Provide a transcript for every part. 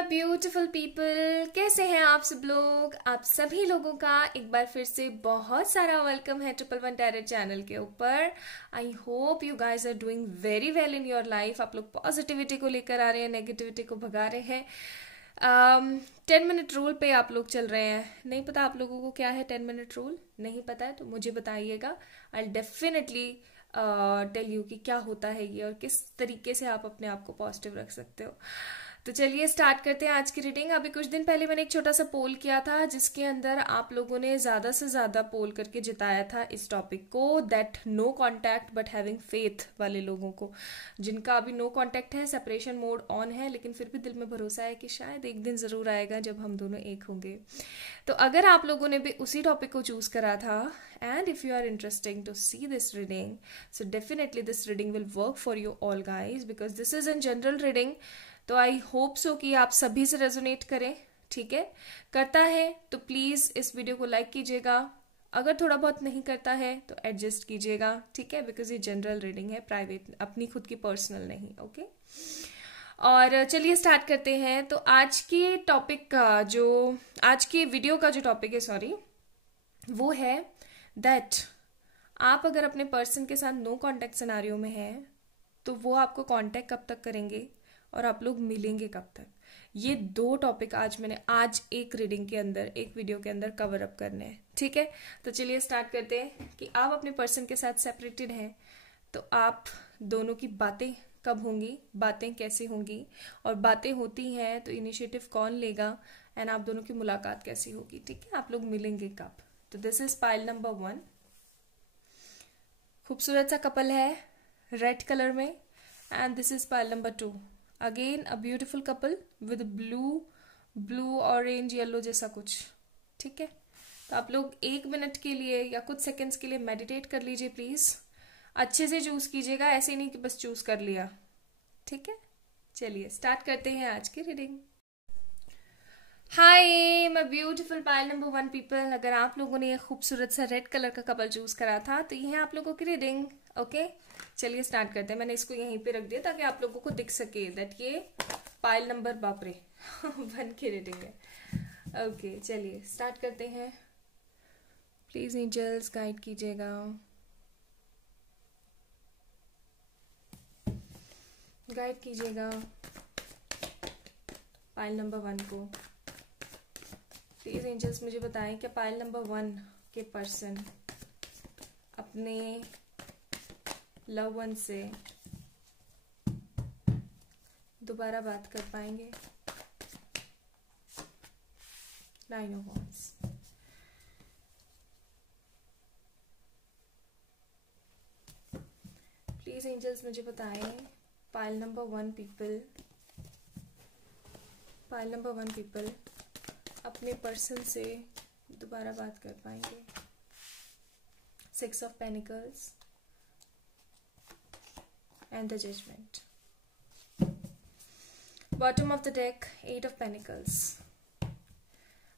My beautiful people, कैसे हैं आप सब लोग। आप सभी लोगों का एक बार फिर से बहुत सारा वेलकम है ट्रिपल वन टैरेट चैनल के ऊपर। I hope you guys are doing very well in your life. आप लोग पॉजिटिविटी को लेकर आ रहे हैं, नेगेटिविटी को भगा रहे हैं। 10 मिनट रूल पे आप लोग चल रहे हैं। नहीं पता आप लोगों को क्या है 10 मिनट रूल, नहीं पता है तो मुझे बताइएगा। आई डेफिनेटली टेल यू कि क्या होता है ये और किस तरीके से आप अपने आप को पॉजिटिव रख सकते हो। तो चलिए स्टार्ट करते हैं आज की रीडिंग। अभी कुछ दिन पहले मैंने एक छोटा सा पोल किया था जिसके अंदर आप लोगों ने ज्यादा से ज्यादा पोल करके जिताया था इस टॉपिक को, that no contact but having faith वाले लोगों को, जिनका अभी नो कॉन्टैक्ट है, सेपरेशन मोड ऑन है, लेकिन फिर भी दिल में भरोसा है कि शायद एक दिन जरूर आएगा जब हम दोनों एक होंगे। तो अगर आप लोगों ने भी उसी टॉपिक को चूज करा था and if you are interesting to see this reading, so definitely this reading will work for you all guys, because this is an general reading. तो आई होप सो कि आप सभी से रेजोनेट करें। ठीक है, करता है तो प्लीज इस वीडियो को लाइक कीजिएगा। अगर थोड़ा बहुत नहीं करता है तो एडजस्ट कीजिएगा, ठीक है, बिकॉज ये जनरल रीडिंग है, प्राइवेट, अपनी खुद की पर्सनल नहीं। ओके, और चलिए स्टार्ट करते हैं। तो आज के टॉपिक का जो आज की वीडियो का जो टॉपिक है, सॉरी, वो है दैट आप अगर अपने पर्सन के साथ नो कॉन्टेक्ट सिनारियो में है तो वो आपको कॉन्टेक्ट कब तक करेंगे और आप लोग मिलेंगे कब तक। ये दो टॉपिक आज मैंने एक रीडिंग के अंदर, एक वीडियो के अंदर कवर अप करने हैं। ठीक है, तो चलिए स्टार्ट करते हैं कि आप अपने पर्सन के साथ सेपरेटेड हैं तो आप दोनों की बातें कब होंगी, बातें कैसे होंगी, और बातें होती हैं तो इनिशिएटिव कौन लेगा, एंड आप दोनों की मुलाकात कैसी होगी। ठीक है, आप लोग मिलेंगे कब। तो दिस इज पाइल नंबर 1। खूबसूरत सा कपल है रेड कलर में, and this is pile number 2। Again a beautiful couple with blue orange yellow जैसा कुछ। ठीक है, तो आप लोग 1 मिनट के लिए या कुछ सेकंड्स के लिए मेडिटेट कर लीजिए प्लीज। अच्छे से चूज कीजिएगा, ऐसे नहीं कि बस चूज कर लिया। ठीक है, चलिए स्टार्ट करते हैं आज की reading. Hi my beautiful pile number 1 people, अगर आप लोगों ने ये खूबसूरत सा रेड कलर का कपल चूज करा था तो ये है आप लोगों की रीडिंग। ओके, चलिए स्टार्ट करते हैं। मैंने इसको यहीं पे रख दिया ताकि आप लोगों को दिख सके दैट ये पाइल नंबर बापरे 1 की रीडिंग है। ओके, चलिए स्टार्ट करते हैं। प्लीज एंजल्स गाइड कीजिएगा, गाइड कीजिएगा पाइल नंबर 1 को। प्लीज एंजल्स मुझे बताएं कि पाइल नंबर 1 के पर्सन अपने लव वन से दोबारा बात कर पाएंगे। 9 ऑफ वांड्स। प्लीज एंजल्स मुझे बताएं pile number 1 people, pile number 1 people अपने पर्सन से दोबारा बात कर पाएंगे। 6 of pentacles and the judgement. Bottom of the deck 8 of pentacles.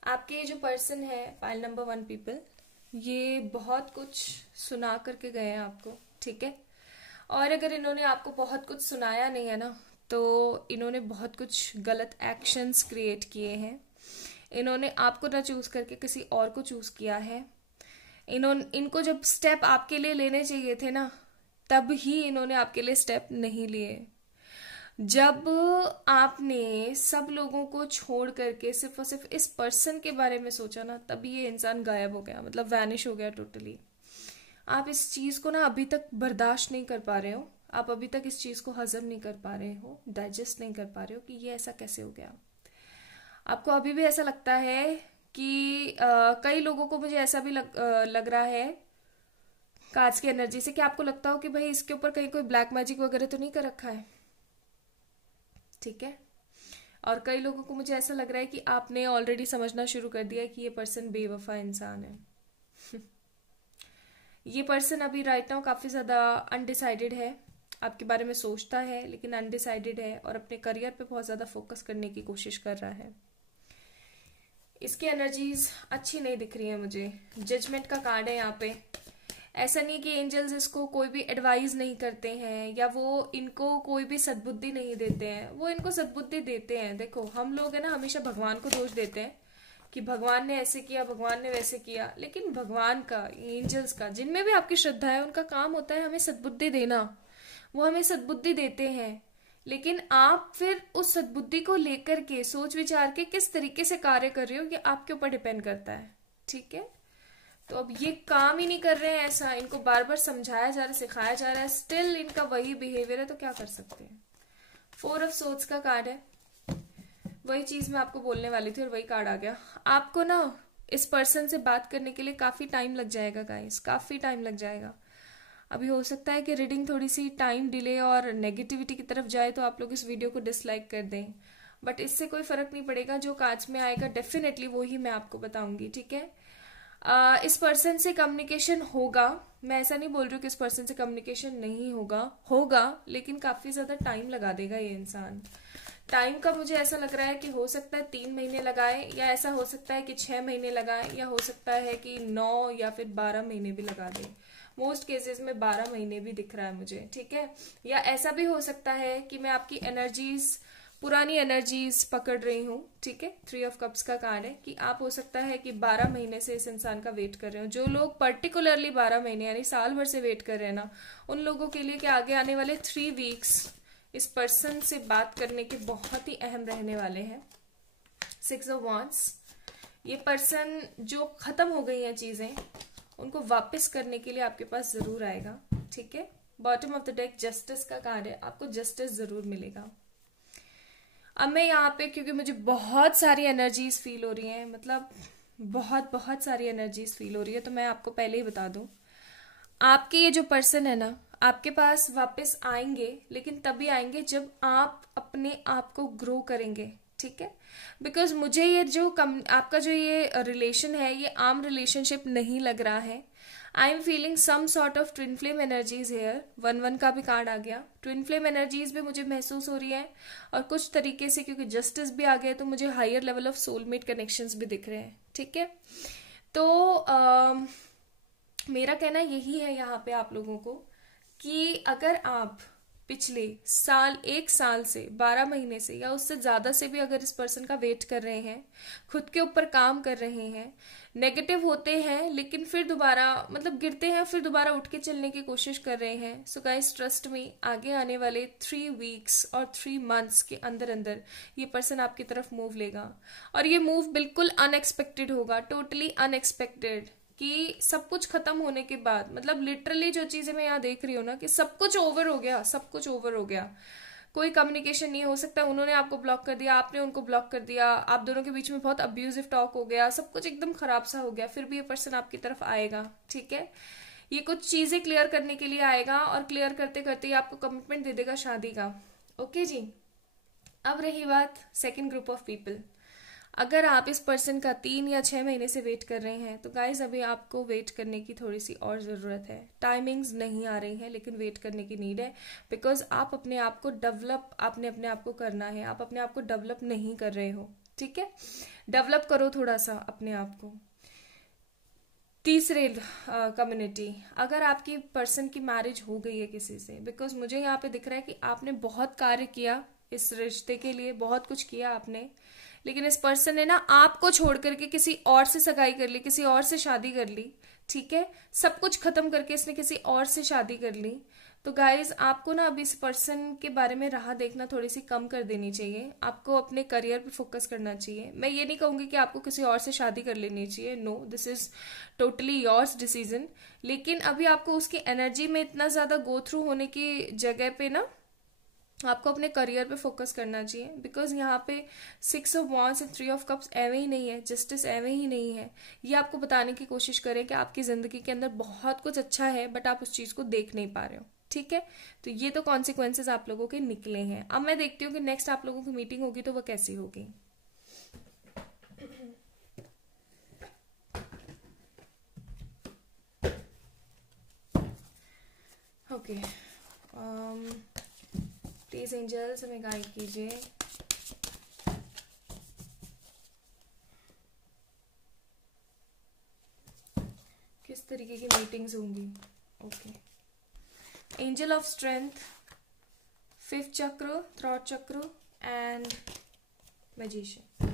आपके जो पर्सन है पाइल नंबर 1 पीपल, ये बहुत कुछ सुना करके गए हैं आपको। ठीक है, और अगर इन्होंने आपको बहुत कुछ सुनाया नहीं है ना, तो इन्होंने बहुत कुछ गलत एक्शंस क्रिएट किए हैं। इन्होंने आपको ना चूज करके किसी और को चूज किया है। इनको जब स्टेप आपके लिए लेने चाहिए थे ना, तब ही इन्होंने आपके लिए स्टेप नहीं लिए। जब आपने सब लोगों को छोड़ करके सिर्फ और सिर्फ इस पर्सन के बारे में सोचा ना, तभी ये इंसान गायब हो गया, मतलब वैनिश हो गया टोटली। आप इस चीज को ना अभी तक बर्दाश्त नहीं कर पा रहे हो, आप अभी तक इस चीज को हजम नहीं कर पा रहे हो, डाइजेस्ट नहीं कर पा रहे हो कि ये ऐसा कैसे हो गया। आपको अभी भी ऐसा लगता है कि कई लोगों को, मुझे ऐसा भी लग रहा है कांच की एनर्जी से, कि आपको लगता हो कि भाई इसके ऊपर कहीं कोई ब्लैक मैजिक वगैरह तो नहीं कर रखा है। ठीक है, और कई लोगों को मुझे ऐसा लग रहा है कि आपने ऑलरेडी समझना शुरू कर दिया है कि ये पर्सन बेवफा इंसान है। ये पर्सन अभी राइट नाउ काफी ज्यादा अनडिसाइडेड है, आपके बारे में सोचता है लेकिन अनडिसाइडेड है, और अपने करियर पे बहुत ज्यादा फोकस करने की कोशिश कर रहा है। इसकी एनर्जीज अच्छी नहीं दिख रही है मुझे। जजमेंट का कार्ड है यहाँ पे, ऐसा नहीं कि एंजल्स इसको कोई भी एडवाइस नहीं करते हैं या वो इनको कोई भी सद्बुद्धि नहीं देते हैं, वो इनको सद्बुद्धि देते हैं। देखो हम लोग है ना हमेशा भगवान को दोष देते हैं कि भगवान ने ऐसे किया, भगवान ने वैसे किया, लेकिन भगवान का, एंजल्स का, जिनमें भी आपकी श्रद्धा है, उनका काम होता है हमें सद्बुद्धि देना। वो हमें सद्बुद्धि देते हैं, लेकिन आप फिर उस सद्बुद्धि को लेकर के सोच विचार के किस तरीके से कार्य कर रहे हो ये आपके ऊपर डिपेंड करता है। ठीक है, तो अब ये काम ही नहीं कर रहे हैं, ऐसा इनको बार बार समझाया जा रहा है, सिखाया जा रहा है, स्टिल इनका वही बिहेवियर है, तो क्या कर सकते हैं। 4 ऑफ सोर्ड्स का कार्ड है, वही चीज मैं आपको बोलने वाली थी और वही कार्ड आ गया। आपको ना इस पर्सन से बात करने के लिए काफी टाइम लग जाएगा गाइस, काफी टाइम लग जाएगा। अभी हो सकता है कि रीडिंग थोड़ी सी टाइम डिले और नेगेटिविटी की तरफ जाए तो आप लोग इस वीडियो को डिसलाइक कर दें, बट इससे कोई फर्क नहीं पड़ेगा। जो कांच में आएगा डेफिनेटली वो ही मैं आपको बताऊंगी। ठीक है, इस पर्सन से कम्युनिकेशन होगा, मैं ऐसा नहीं बोल रही हूँ कि इस पर्सन से कम्युनिकेशन नहीं होगा, होगा, लेकिन काफी ज्यादा टाइम लगा देगा ये इंसान। टाइम का मुझे ऐसा लग रहा है कि हो सकता है 3 महीने लगाए, या ऐसा हो सकता है कि 6 महीने लगाए, या हो सकता है कि 9 या फिर 12 महीने भी लगा दे। मोस्ट केसेस में 12 महीने भी दिख रहा है मुझे। ठीक है, या ऐसा भी हो सकता है कि मैं आपकी एनर्जीज, पुरानी एनर्जीज पकड़ रही हूँ। ठीक है, 3 ऑफ कप्स का कार्ड है कि आप हो सकता है कि 12 महीने से इस इंसान का वेट कर रहे हो। जो लोग पर्टिकुलरली 12 महीने यानी साल भर से वेट कर रहे हैं ना, उन लोगों के लिए कि आगे आने वाले 3 वीक्स इस पर्सन से बात करने के बहुत ही अहम रहने वाले हैं। 6 ऑफ वांड्स, ये पर्सन जो खत्म हो गई हैं चीजें, उनको वापस करने के लिए आपके पास जरूर आएगा। ठीक है, bottom of the deck justice का कार्ड है, आपको जस्टिस जरूर मिलेगा। अब मैं यहाँ पे, क्योंकि मुझे बहुत सारी एनर्जीज फील हो रही हैं, मतलब बहुत सारी एनर्जीज फील हो रही है, तो मैं आपको पहले ही बता दूं, आपके ये जो पर्सन है ना, आपके पास वापस आएंगे, लेकिन तभी आएंगे जब आप अपने आप को ग्रो करेंगे। ठीक है, बिकॉज मुझे ये जो आपका जो ये रिलेशन है, ये आम रिलेशनशिप नहीं लग रहा है। I am feeling some sort of twin flame energies here. 1-1 का भी कार्ड आ गया, ट्विन फ्लेम एनर्जीज भी मुझे महसूस हो रही है, और कुछ तरीके से क्योंकि जस्टिस भी आ गया तो मुझे higher level of soulmate connections भी दिख रहे हैं। ठीक है, तो मेरा कहना यही है यहाँ पे आप लोगों को कि अगर आप पिछले साल, 1 साल से, 12 महीने से या उससे ज्यादा से भी अगर इस पर्सन का वेट कर रहे हैं, खुद के ऊपर काम कर रहे हैं, नेगेटिव होते हैं लेकिन फिर दोबारा, मतलब गिरते हैं फिर दोबारा उठ के चलने की कोशिश कर रहे हैं, सो गाइस ट्रस्ट मी, आगे आने वाले 3 वीक्स और 3 मंथ्स के अंदर अंदर ये पर्सन आपकी तरफ मूव लेगा, और ये मूव बिल्कुल अनएक्सपेक्टेड होगा, टोटली अनएक्सपेक्टेड। कि सब कुछ खत्म होने के बाद, मतलब लिटरली जो चीजें मैं यहाँ देख रही हूँ ना, कि सब कुछ ओवर हो गया, सब कुछ ओवर हो गया, कोई कम्युनिकेशन नहीं हो सकता, उन्होंने आपको ब्लॉक कर दिया, आपने उनको ब्लॉक कर दिया, आप दोनों के बीच में बहुत अब्यूजिव टॉक हो गया, सब कुछ एकदम खराब सा हो गया, फिर भी ये पर्सन आपकी तरफ आएगा। ठीक है, ये कुछ चीजें क्लियर करने के लिए आएगा, और क्लियर करते करते ही आपको कमिटमेंट दे देगा शादी का। ओके जी, अब रही बात सेकेंड ग्रुप ऑफ पीपल। अगर आप इस पर्सन का 3 या 6 महीने से वेट कर रहे हैं, तो गाइज अभी आपको वेट करने की थोड़ी सी और ज़रूरत है। टाइमिंग्स नहीं आ रही हैं, लेकिन वेट करने की नीड है, बिकॉज आप अपने आप को डेवलप, आपने अपने आप को करना है, आप अपने आप को डेवलप नहीं कर रहे हो। ठीक है, डेवलप करो थोड़ा सा अपने आप को। तीसरे कम्युनिटी, अगर आपकी पर्सन की मैरिज हो गई है किसी से, बिकॉज मुझे यहाँ पे दिख रहा है कि आपने बहुत कार्य किया इस रिश्ते के लिए, बहुत कुछ किया आपने, लेकिन इस पर्सन ने ना आपको छोड़ करके किसी और से सगाई कर ली, किसी और से शादी कर ली। ठीक है, सब कुछ खत्म करके इसने किसी और से शादी कर ली। तो गाइज आपको ना अभी इस पर्सन के बारे में राह देखना थोड़ी सी कम कर देनी चाहिए, आपको अपने करियर पे फोकस करना चाहिए। मैं ये नहीं कहूंगी कि आपको किसी और से शादी कर लेनी चाहिए, no, this is totally yours decision, लेकिन अभी आपको उसकी एनर्जी में इतना ज्यादा गो थ्रू होने की जगह पे ना आपको अपने करियर पे फोकस करना चाहिए, बिकॉज यहाँ पे 6 of wands and 3 of cups एवे ही नहीं है, जस्टिस एवे ही नहीं है। ये आपको बताने की कोशिश करें कि आपकी जिंदगी के अंदर बहुत कुछ अच्छा है, बट आप उस चीज को देख नहीं पा रहे हो। ठीक है, तो ये तो कॉन्सिक्वेंसेज आप लोगों के निकले हैं। अब मैं देखती हूँ कि नेक्स्ट आप लोगों की मीटिंग होगी तो वो कैसी होगी। ओके, प्लीज एंजल्स हमें गाइड कीजिए। किस तरीके की मीटिंग्स होंगी। Okay, angel of strength, 5th चक्र, थ्रॉट चक्र एंड मैजिशियन।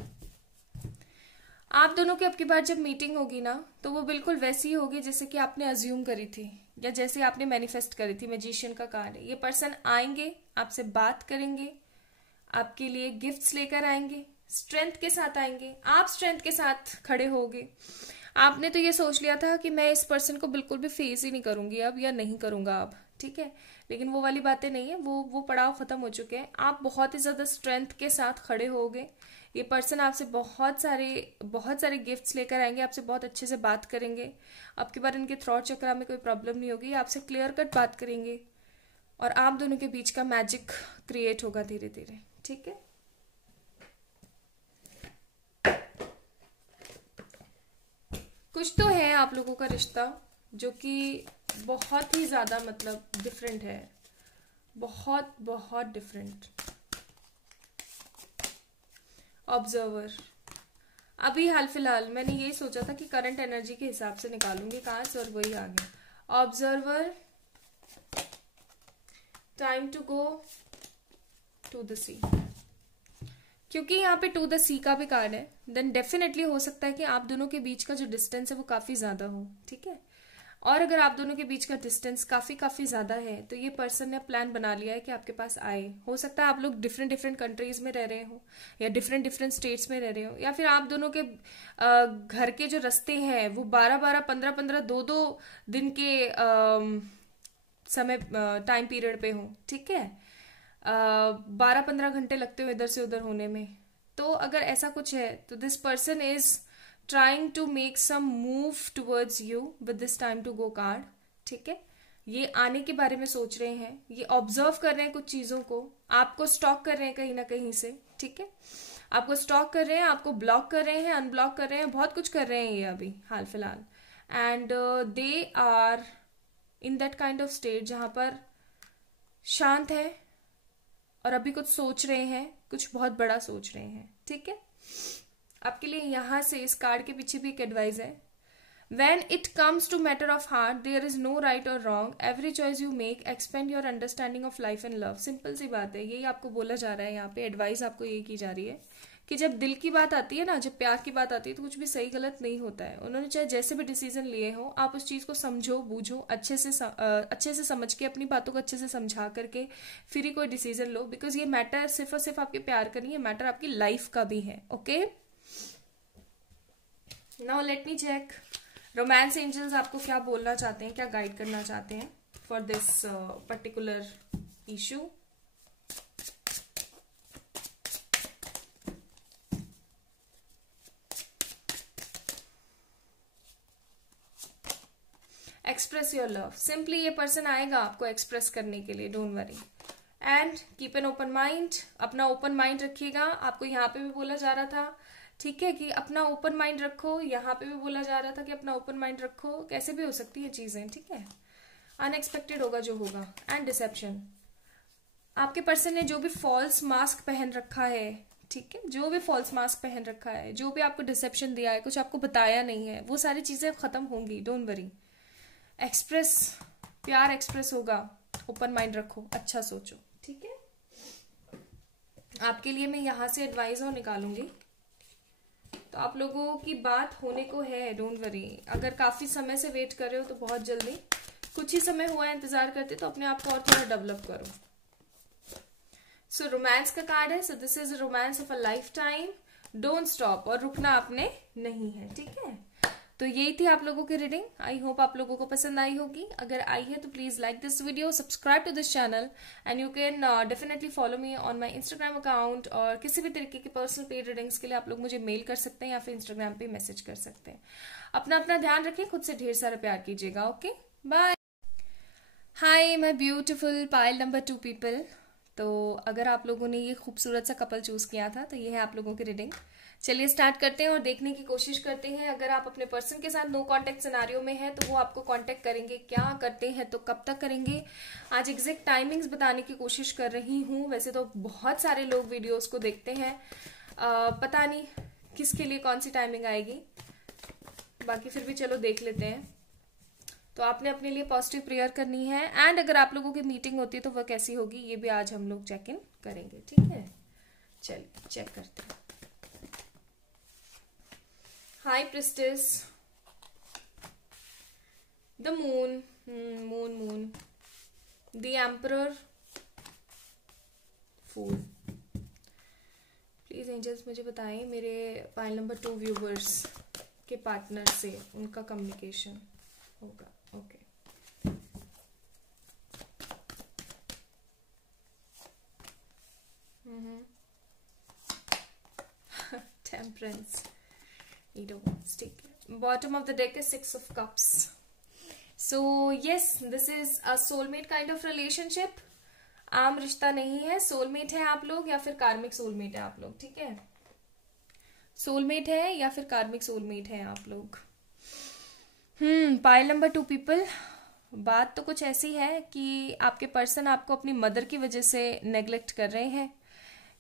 आप दोनों की अब की बार जब मीटिंग होगी ना तो वो बिल्कुल वैसी ही होगी जैसे कि आपने अज्यूम करी थी या जैसे आपने मैनिफेस्ट करी थी। मैजिशियन का कार्ड है। ये पर्सन आएंगे, आपसे बात करेंगे, आपके लिए गिफ्ट्स लेकर आएंगे, स्ट्रेंथ के साथ आएंगे, आप स्ट्रेंथ के साथ खड़े होगे। आपने तो ये सोच लिया था कि मैं इस पर्सन को बिल्कुल भी फेस ही नहीं करूंगी अब, या नहीं करूंगा अब, ठीक है, लेकिन वो वाली बातें नहीं है, वो पड़ाव खत्म हो चुके हैं। आप बहुत ही ज्यादा स्ट्रेंथ के साथ खड़े होगे। ये पर्सन आपसे बहुत सारे गिफ्ट्स लेकर आएंगे, आपसे बहुत अच्छे से बात करेंगे। अब की बार इनके थ्रॉट चक्र में कोई प्रॉब्लम नहीं होगी, आपसे क्लियर कट बात करेंगे और आप दोनों के बीच का मैजिक क्रिएट होगा धीरे धीरे, ठीक है। कुछ तो है आप लोगों का रिश्ता जो कि बहुत ही ज्यादा मतलब डिफरेंट है, बहुत बहुत डिफरेंट। ऑब्जर्वर, अभी हाल फिलहाल मैंने यही सोचा था कि करंट एनर्जी के हिसाब से निकालूंगी कार्ड्स और वही आ गया। Observer, time to go to the sea, क्योंकि यहाँ पे टू द सी का भी कार्ड है, देन डेफिनेटली हो सकता है कि आप दोनों के बीच का जो डिस्टेंस है वो काफी ज्यादा हो, ठीक है। और अगर आप दोनों के बीच का डिस्टेंस काफी ज्यादा है तो ये पर्सन ने प्लान बना लिया है कि आपके पास आए। हो सकता है आप लोग डिफरेंट कंट्रीज में रह रहे हो या डिफरेंट स्टेट्स में रह रहे हो, या फिर आप दोनों के घर के जो रास्ते हैं वो 12-12, 15-15, 2-2 दिन के समय टाइम पीरियड पे हो, ठीक है। 12-15 घंटे लगते हो इधर से उधर होने में। तो अगर ऐसा कुछ है तो this person is trying to make some move towards you with this time to go card, ठीक है। ये आने के बारे में सोच रहे हैं, ये ऑब्जर्व कर रहे हैं कुछ चीजों को, आपको स्टॉक कर रहे हैं कहीं ना कहीं से, ठीक है। आपको स्टॉक कर रहे हैं, आपको ब्लॉक कर रहे हैं, अनब्लॉक कर रहे हैं, बहुत कुछ कर रहे हैं ये अभी हाल फिलहाल। And they are in that kind of state जहां पर शांत है और अभी कुछ सोच रहे हैं, कुछ बहुत बड़ा सोच रहे हैं, ठीक है। आपके लिए यहां से इस कार्ड के पीछे भी एक एडवाइस है। When it comes to matter of heart, there is no right or wrong. Every choice you make expand your understanding of life and love. Simple सी बात है, यही आपको बोला जा रहा है यहाँ पे, एडवाइस आपको यही की जा रही है कि जब दिल की बात आती है ना, जब प्यार की बात आती है तो कुछ भी सही गलत नहीं होता है। उन्होंने चाहे जैसे भी डिसीजन लिए हो, आप उस चीज को समझो, बूझो, अच्छे से समझ के, अपनी बातों को अच्छे से समझा करके फिर ही कोई डिसीजन लो, बिकॉज ये मैटर सिर्फ और सिर्फ आपके प्यार का नहीं है, मैटर आपकी लाइफ का भी है। Okay, now let me check romance angels आपको क्या बोलना चाहते हैं, क्या गाइड करना चाहते हैं for this particular issue. Express your love. Simply ये पर्सन आएगा आपको एक्सप्रेस करने के लिए, don't worry, and keep an open mind. अपना ओपन माइंड रखिएगा। आपको यहाँ पे भी बोला जा रहा था, ठीक है, कि अपना ओपन माइंड रखो। यहाँ पे भी बोला जा रहा था कि अपना ओपन माइंड रखो। कैसे भी हो सकती है चीजें, ठीक है। अनएक्सपेक्टेड होगा जो होगा। एंड डिसेप्शन, आपके पर्सन ने जो भी फॉल्स मास्क पहन रखा है, ठीक है, जो भी फॉल्स मास्क पहन रखा है, जो भी आपको डिसेप्शन दिया है, कुछ आपको बताया नहीं है, वो सारी चीजें खत्म होंगी, डोंट वरी। एक्सप्रेस, प्यार एक्सप्रेस होगा। ओपन माइंड रखो, अच्छा सोचो, ठीक है। आपके लिए मैं यहां से एडवाइस और निकालूंगी, तो आप लोगों की बात होने को है, डोंट वरी। अगर काफी समय से वेट कर रहे हो तो बहुत जल्दी, कुछ ही समय हुआ है इंतजार करते, तो अपने आप को और थोड़ा डेवलप करो। सो रोमांस का कार्ड है, सो this is romance of a life time, don't stop, और रुकना आपने नहीं है, ठीक है। तो यही थी आप लोगों की रीडिंग। आई होप आप लोगों को पसंद आई होगी। अगर आई है तो please like this video, subscribe to this channel, and you can definitely follow me on my Instagram account. और किसी भी तरीके की पर्सनल पेड रीडिंग्स के लिए आप लोग मुझे मेल कर सकते हैं या फिर इंस्टाग्राम पे मैसेज कर सकते हैं। अपना ध्यान रखें, खुद से ढेर सारा प्यार कीजिएगा। Okay, bye. Hi my beautiful pile number 2 people. तो अगर आप लोगों ने ये खूबसूरत सा कपल चूज किया था तो ये है आप लोगों की रीडिंग। चलिए स्टार्ट करते हैं और देखने की कोशिश करते हैं। अगर आप अपने पर्सन के साथ नो कांटेक्ट सिनारियो में हैं तो वो आपको कांटेक्ट करेंगे, क्या करते हैं, तो कब तक करेंगे। आज एग्जैक्ट टाइमिंग्स बताने की कोशिश कर रही हूँ। वैसे तो बहुत सारे लोग वीडियोस को देखते हैं, पता नहीं किसके लिए कौन सी टाइमिंग आएगी, बाकी फिर भी चलो देख लेते हैं। तो आपने अपने लिए पॉजिटिव प्रेयर करनी है। एंड अगर आप लोगों की मीटिंग होती है तो वह कैसी होगी ये भी आज हम लोग चेक इन करेंगे, ठीक है। चलिए चेक करते हैं। High priestess, the moon, moon, the emperor, fool. Please angels मुझे बताएं मेरे पाइल नंबर 2 व्यूवर्स के पार्टनर से उनका कम्युनिकेशन होगा। Okay temperance, bottom of the deck is 6 of cups. So yes, this is a soulmate kind of relationship. आम रिश्ता नहीं है, सोलमेट है आप लोग या फिर कार्मिक सोलमेट है आप लोग, ठीक है। सोलमेट है या फिर कार्मिक सोलमेट है आप लोग। पाइल नंबर 2 पीपल, बात तो कुछ ऐसी है कि आपके पर्सन आपको अपनी मदर की वजह से नेग्लेक्ट कर रहे हैं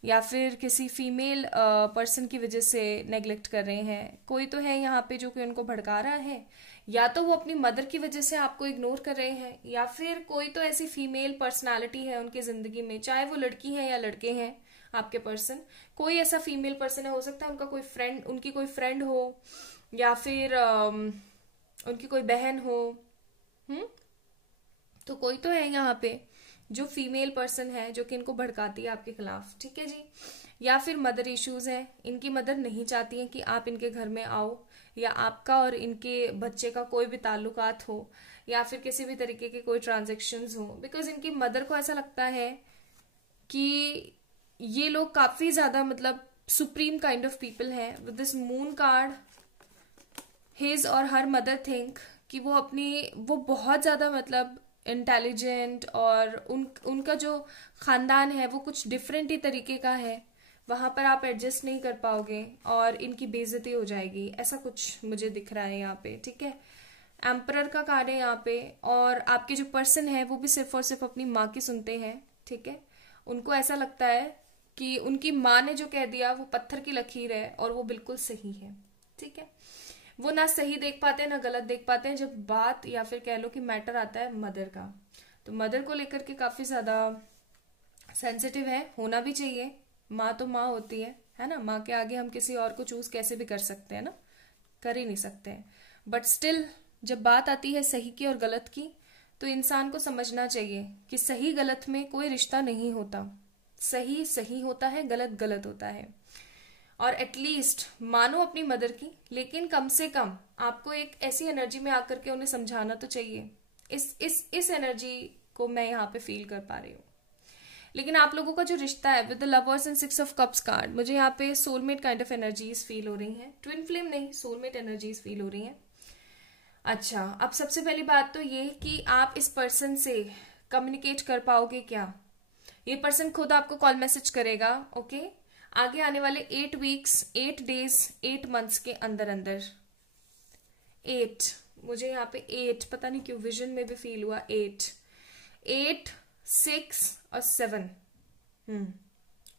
या फिर किसी फीमेल पर्सन की वजह से नेग्लेक्ट कर रहे हैं। कोई तो है यहाँ पे जो कि उनको भड़का रहा है, या तो वो अपनी मदर की वजह से आपको इग्नोर कर रहे हैं, या फिर कोई तो ऐसी फीमेल पर्सनालिटी है उनकी जिंदगी में, चाहे वो लड़की है या लड़के हैं आपके पर्सन, कोई ऐसा फीमेल पर्सन है, हो सकता है उनका कोई फ्रेंड, उनकी कोई फ्रेंड हो या फिर उनकी कोई बहन हो। तो कोई तो है यहाँ पे जो फीमेल पर्सन है जो कि इनको भड़काती है आपके खिलाफ, ठीक है जी। या फिर मदर इश्यूज है, इनकी मदर नहीं चाहती है कि आप इनके घर में आओ, या आपका और इनके बच्चे का कोई भी ताल्लुकात हो, या फिर किसी भी तरीके के कोई ट्रांजेक्शन्स हो, बिकॉज इनकी मदर को ऐसा लगता है कि ये लोग काफी ज्यादा मतलब सुप्रीम काइंड ऑफ पीपल है। With this moon card, his और हर मदर थिंक कि वो बहुत ज्यादा मतलब इंटेलिजेंट, और उनका जो खानदान है वो कुछ डिफरेंट ही तरीके का है, वहां पर आप एडजस्ट नहीं कर पाओगे और इनकी बेइज्जती हो जाएगी, ऐसा कुछ मुझे दिख रहा है यहाँ पे, ठीक है। एम्परर का कार्ड है यहाँ पे, और आपके जो पर्सन है वो भी सिर्फ और सिर्फ अपनी माँ की सुनते हैं, ठीक है। उनको ऐसा लगता है कि उनकी माँ ने जो कह दिया वो पत्थर की लकीर है और वो बिल्कुल सही है, ठीक है। वो ना सही देख पाते हैं ना गलत देख पाते हैं जब बात या फिर कह लो कि मैटर आता है मदर का। तो मदर को लेकर के काफी ज्यादा सेंसिटिव है, होना भी चाहिए। माँ तो माँ होती है ना। माँ के आगे हम किसी और को चूज कैसे भी कर सकते हैं ना, कर ही नहीं सकते हैं। बट स्टिल जब बात आती है सही की और गलत की, तो इंसान को समझना चाहिए कि सही गलत में कोई रिश्ता नहीं होता। सही सही होता है, गलत गलत होता है। और एटलीस्ट मानो अपनी मदर की, लेकिन कम से कम आपको एक ऐसी एनर्जी में आकर के उन्हें समझाना तो चाहिए। इस एनर्जी को मैं यहाँ पे फील कर पा रही हूँ। लेकिन आप लोगों का जो रिश्ता है with the lovers and 6 of cups card, मुझे यहाँ पे soulmate kind of energies feel हो रही हैं। ट्विन फ्लेम नहीं, सोलमेट एनर्जीज फील हो रही हैं। अच्छा, अब सबसे पहली बात तो ये कि आप इस पर्सन से कम्युनिकेट कर पाओगे क्या। ये पर्सन खुद आपको कॉल मैसेज करेगा, ओके। आगे आने वाले 8 weeks, 8 days, 8 months के अंदर अंदर 8, मुझे यहाँ पे 8 पता नहीं क्यों विजन में भी फील हुआ। 8, 6 और 7,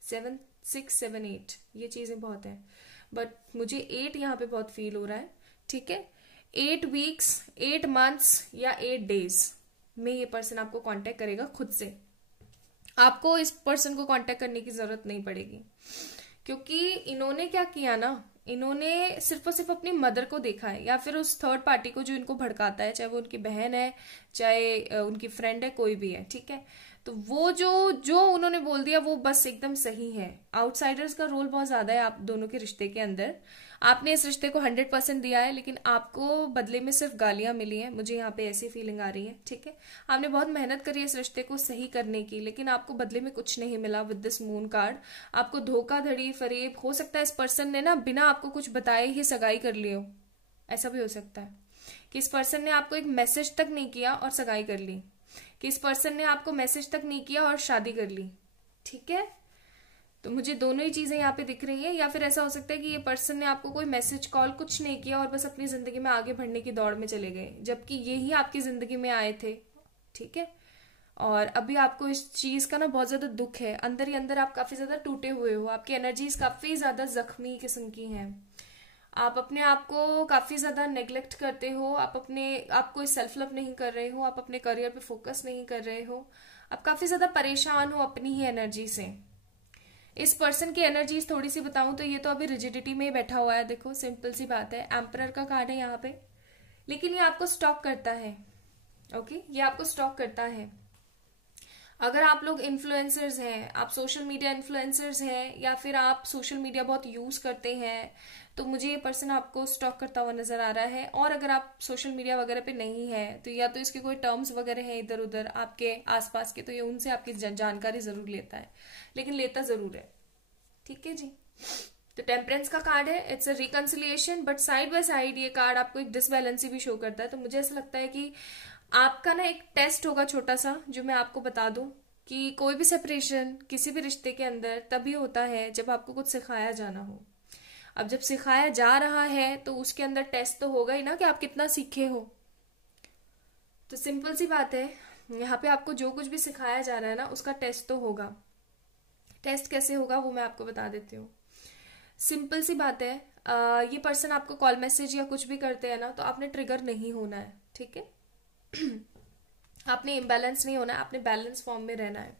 7, 6, 7, 8 ये चीजें बहुत है, बट मुझे 8 यहाँ पे बहुत फील हो रहा है, ठीक है। 8 weeks, 8 months या 8 days में ये पर्सन आपको कांटेक्ट करेगा खुद से। आपको इस पर्सन को कांटेक्ट करने की जरूरत नहीं पड़ेगी, क्योंकि इन्होंने क्या किया ना, इन्होंने सिर्फ और सिर्फ अपनी मदर को देखा है, या फिर उस थर्ड पार्टी को जो इनको भड़काता है, चाहे वो उनकी बहन है, चाहे उनकी फ्रेंड है, कोई भी है, ठीक है। तो वो जो उन्होंने बोल दिया वो बस एकदम सही है। आउटसाइडर्स का रोल बहुत ज्यादा है आप दोनों के रिश्ते के अंदर। आपने इस रिश्ते को 100% दिया है, लेकिन आपको बदले में सिर्फ गालियां मिली हैं, मुझे यहाँ पे ऐसी फीलिंग आ रही है, ठीक है। आपने बहुत मेहनत करी है इस रिश्ते को सही करने की, लेकिन आपको बदले में कुछ नहीं मिला। विद दिस मून कार्ड आपको धोखाधड़ी, फरेब, हो सकता है इस पर्सन ने ना बिना आपको कुछ बताए ही सगाई कर ली हो। ऐसा भी हो सकता है कि इस पर्सन ने आपको एक मैसेज तक नहीं किया और सगाई कर ली, कि इस पर्सन ने आपको मैसेज तक नहीं किया और शादी कर ली, ठीक है। तो मुझे दोनों ही चीजें यहाँ पे दिख रही है। या फिर ऐसा हो सकता है कि ये पर्सन ने आपको कोई मैसेज, कॉल कुछ नहीं किया और बस अपनी जिंदगी में आगे बढ़ने की दौड़ में चले गए, जबकि ये ही आपकी जिंदगी में आए थे, ठीक है। और अभी आपको इस चीज का ना बहुत ज्यादा दुख है, अंदर ही अंदर आप काफी ज्यादा टूटे हुए हो, आपकी एनर्जीज काफी ज्यादा जख्मी किस्म की हैं। आप अपने आप को काफी ज्यादा नेग्लेक्ट करते हो, आप कोई सेल्फ लव नहीं कर रहे हो, आप अपने करियर पे फोकस नहीं कर रहे हो, आप काफी ज्यादा परेशान हो अपनी ही एनर्जी से। इस पर्सन की एनर्जी थोड़ी सी बताऊं तो ये तो अभी रिजिडिटी में ही बैठा हुआ है। देखो सिंपल सी बात है, एम्परर का कार्ड है यहाँ पे, लेकिन ये आपको स्टॉक करता है। ओके, ये आपको स्टॉक करता है। अगर आप लोग इन्फ्लुएंसर्स हैं, आप सोशल मीडिया इन्फ्लुएंसर्स हैं, या फिर आप सोशल मीडिया बहुत यूज करते हैं, तो मुझे ये पर्सन आपको स्टॉक करता हुआ नजर आ रहा है। और अगर आप सोशल मीडिया वगैरह पे नहीं है, तो या तो इसके कोई टर्म्स वगैरह हैं इधर उधर आपके आसपास के, तो ये उनसे आपकी जानकारी जरूर लेता है, लेकिन लेता जरूर है। ठीक है जी। तो टेम्परेंस का कार्ड है, it's a reconciliation, but side by side ये कार्ड आपको एक डिसबैलेंसी भी शो करता है। तो मुझे ऐसा लगता है कि आपका ना एक टेस्ट होगा छोटा सा, जो मैं आपको बता दूं कि कोई भी सेपरेशन किसी भी रिश्ते के अंदर तभी होता है जब आपको कुछ सिखाया जाना हो। अब जब सिखाया जा रहा है तो उसके अंदर टेस्ट तो होगा ही ना कि आप कितना सीखे हो। तो सिंपल सी बात है, यहाँ पे आपको जो कुछ भी सिखाया जा रहा है ना, उसका टेस्ट तो होगा। टेस्ट कैसे होगा वो मैं आपको बता देती हूँ। सिंपल सी बात है, ये पर्सन आपको कॉल मैसेज या कुछ भी करते हैं ना, तो आपने ट्रिगर नहीं होना है। ठीक है आपने इम्बैलेंस नहीं होना है, आपने बैलेंस फॉर्म में रहना है।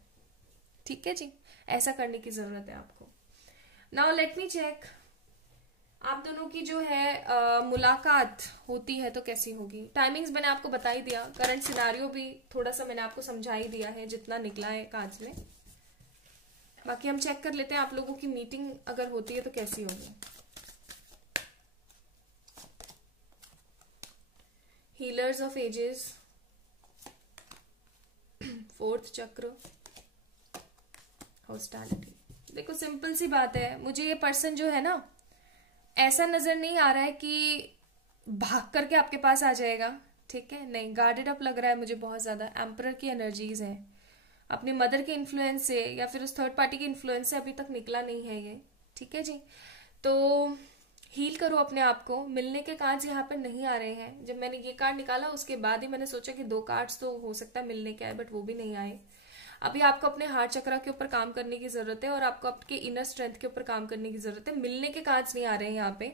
ठीक है जी, ऐसा करने की जरूरत है आपको। नाउ लेट मी चेक, आप दोनों की जो है मुलाकात होती है तो कैसी होगी। टाइमिंग्स मैंने आपको बता ही दिया, करंट सिनारियो भी थोड़ा सा मैंने आपको समझा ही दिया है जितना निकला है कार्ड्स में। बाकी हम चेक कर लेते हैं आप लोगों की मीटिंग अगर होती है तो कैसी होगी। हीलर्स ऑफ एजेस, फोर्थ चक्र, हॉस्टिलिटी। देखो सिंपल सी बात है, मुझे ये पर्सन जो है ना, ऐसा नजर नहीं आ रहा है कि भाग करके आपके पास आ जाएगा। ठीक है, नहीं, गार्डेड अप लग रहा है मुझे बहुत ज्यादा। एम्परर की एनर्जीज हैं, अपनी मदर के इन्फ्लुएंस से या फिर उस थर्ड पार्टी के इन्फ्लुएंस से अभी तक निकला नहीं है ये। ठीक है जी, तो हील करो अपने आप को। मिलने के कार्ड्स यहाँ पर नहीं आ रहे हैं। जब मैंने ये कार्ड निकाला उसके बाद ही मैंने सोचा कि 2 कार्ड्स तो हो सकता है मिलने के आए, बट वो भी नहीं आए। अभी आपको अपने हार्ट चक्र के ऊपर काम करने की जरूरत है और आपको आपके इनर स्ट्रेंथ के ऊपर काम करने की जरूरत है। मिलने के कार्ड्स नहीं आ रहे हैं यहाँ पे,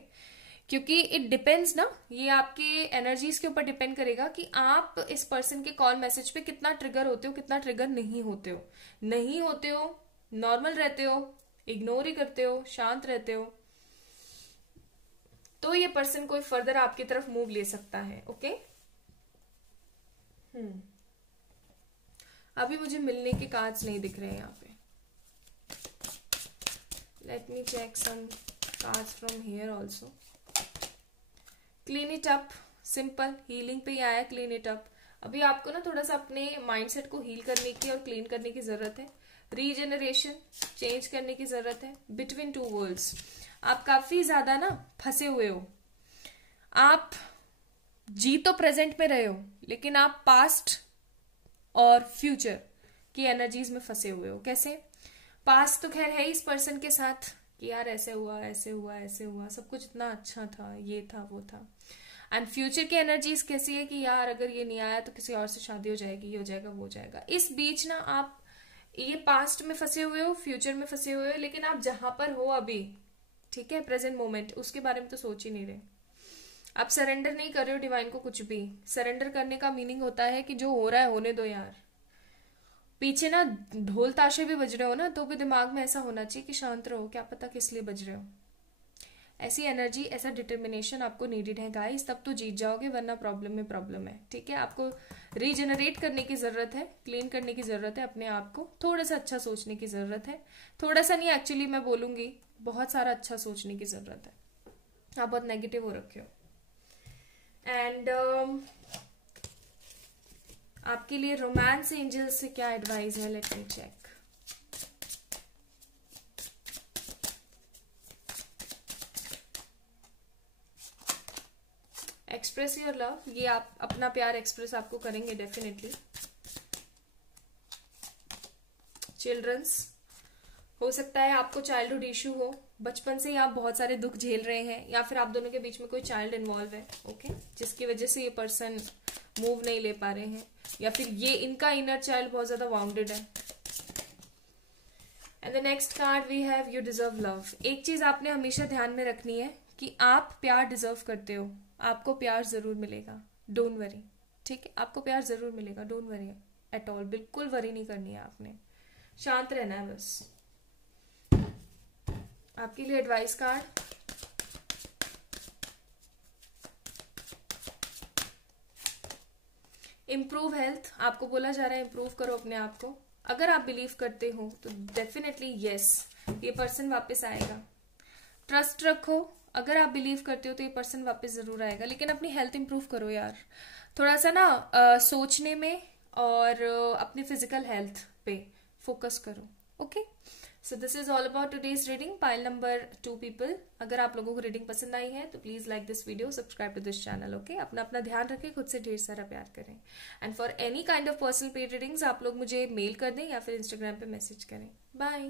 क्योंकि इट डिपेंड्स ना, ये आपके एनर्जीज के ऊपर डिपेंड करेगा कि आप इस पर्सन के कॉल मैसेज पे कितना ट्रिगर होते हो, कितना ट्रिगर नहीं होते हो। नहीं होते हो, नॉर्मल रहते हो, इग्नोर ही करते हो, शांत रहते हो, तो ये पर्सन कोई फर्दर आपकी तरफ मूव ले सकता है। ओके, अभी मुझे मिलने के कार्ड्स नहीं दिख रहे हैं यहाँ पे। Let me check some cards from here also. Clean it up, simple healing पे ही आया, क्लीन इट अप। अभी आपको ना थोड़ा सा अपने माइंडसेट को हील करने की और क्लीन करने की जरूरत है। रीजेनरेशन, चेंज करने की जरूरत है। बिटवीन 2 वर्ल्ड्स आप काफी ज्यादा ना फंसे हुए हो। आप जी तो प्रेजेंट में रहे हो, लेकिन आप पास्ट और फ्यूचर की एनर्जीज में फंसे हुए हो। कैसे? पास्ट तो खैर है इस पर्सन के साथ कि यार ऐसे हुआ, ऐसे हुआ, ऐसे हुआ, सब कुछ इतना अच्छा था, ये था, वो था। एंड फ्यूचर की एनर्जीज कैसी है कि यार अगर ये नहीं आया तो किसी और से शादी हो जाएगी, ये हो जाएगा, वो हो जाएगा। इस बीच ना आप ये पास्ट में फंसे हुए हो, फ्यूचर में फंसे हुए हो, लेकिन आप जहां पर हो अभी, ठीक है, प्रेजेंट मोमेंट, उसके बारे में तो सोच ही नहीं रहे। आप सरेंडर नहीं कर रहे हो डिवाइन को कुछ भी। सरेंडर करने का मीनिंग होता है कि जो हो रहा है होने दो यार। पीछे ना ढोल ताशे भी बज रहे हो ना, तो भी दिमाग में ऐसा होना चाहिए कि शांत रहो, क्या पता किस लिए बज रहे हो। ऐसी एनर्जी, ऐसा डिटर्मिनेशन आपको नीडेड है गाइस, तब तो जीत जाओगे, वरना प्रॉब्लम में प्रॉब्लम है। ठीक है, आपको रीजनरेट करने की जरूरत है, क्लीन करने की जरूरत है अपने आप को, थोड़ा सा अच्छा सोचने की जरूरत है। थोड़ा सा नहीं, एक्चुअली मैं बोलूंगी बहुत सारा अच्छा सोचने की जरूरत है। आप बहुत नेगेटिव हो रखे हो। एंड आपके लिए रोमांस एंजल से क्या एडवाइस है, let me check. Express your love, ये आप अपना प्यार एक्सप्रेस आपको करेंगे डेफिनेटली। चिल्ड्रंस, हो सकता है आपको चाइल्डहुड इशू हो, बचपन से ही आप बहुत सारे दुख झेल रहे हैं, या फिर आप दोनों के बीच में कोई चाइल्ड इन्वॉल्व है, ओके, जिसकी वजह से ये पर्सन मूव नहीं ले पा रहे हैं, या फिर ये इनका इनर चाइल्ड बहुत ज्यादा वाउंडेड है। And the next card we have, you deserve love. एक चीज आपने हमेशा ध्यान में रखनी है कि आप प्यार डिजर्व करते हो, आपको प्यार जरूर मिलेगा, डोंट वरी, ठीक है, आपको प्यार जरूर मिलेगा, डोंट वरी एट ऑल, बिल्कुल वरी नहीं करनी है आपने, शांत रहना है बस। आपके लिए एडवाइस कार्ड, इम्प्रूव हेल्थ, आपको बोला जा रहा है इम्प्रूव करो अपने आप को। अगर आप बिलीव करते हो तो डेफिनेटली यस, ये पर्सन वापस आएगा। ट्रस्ट रखो, अगर आप बिलीव करते हो तो ये पर्सन वापस जरूर आएगा, लेकिन अपनी हेल्थ इंप्रूव करो यार, थोड़ा सा ना सोचने में और अपनी फिजिकल हेल्थ पे फोकस करो। Okay, so this is all about today's reading, pile number 2 people. अगर आप लोगों को रीडिंग पसंद आई है तो please like this video, subscribe to this channel. Okay, अपना अपना ध्यान रखें, खुद से ढेर सारा प्यार करें। And for any kind of personal paid readings आप लोग मुझे मेल कर दें या फिर इंस्टाग्राम पे मैसेज करें। बाय।